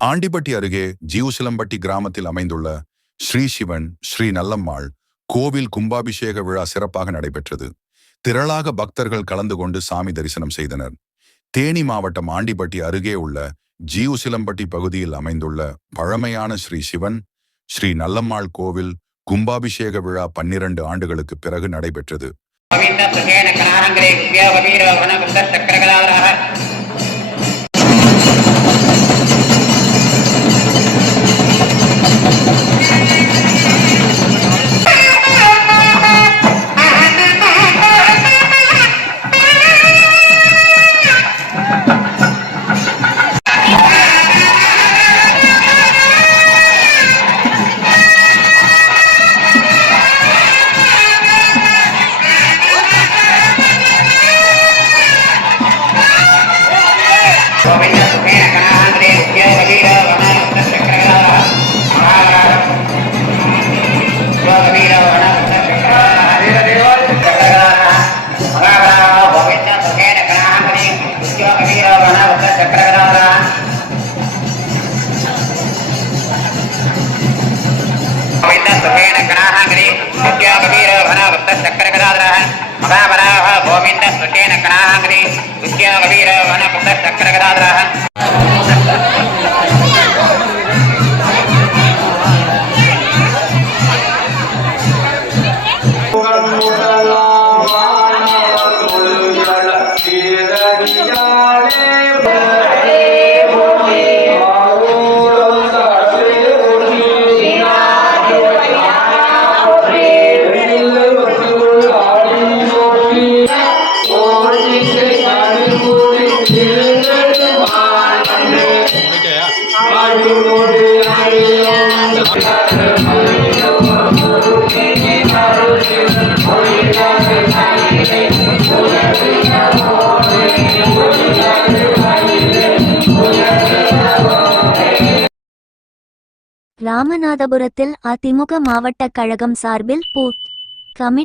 ஆண்டிப்பட்டி அருகே ஜீவசிலம்பட்டி கிராமத்தில் அமைந்துள்ள ஸ்ரீ சிவன் ஸ்ரீ நல்லம்மாள் கோவில் கும்பாபிஷேக விழா சிறப்பாக நடைபெற்றது. திரளாக பக்தர்கள் கலந்து கொண்டு சாமி தரிசனம் செய்தனர். தேனி மாவட்டம் ஆண்டிப்பட்டி அருகே உள்ள ஜீவசிலம்பட்டி பகுதியில் அமைந்துள்ள பழமையான ஸ்ரீ சிவன் ஸ்ரீ நல்லம்மாள் கோவில் கும்பாபிஷேக விழா பன்னிரண்டு ஆண்டுகளுக்கு பிறகு நடைபெற்றது. सुखेन गणाग्रे विद्यावीरवनभक्तचक्रगदाधरः महावराः भौमिन्दः सुखेन गणाग्रे ராமநாதபுரத்தில் அதிமுக மாவட்ட கழகம் சார்பில் பூத் கமிட்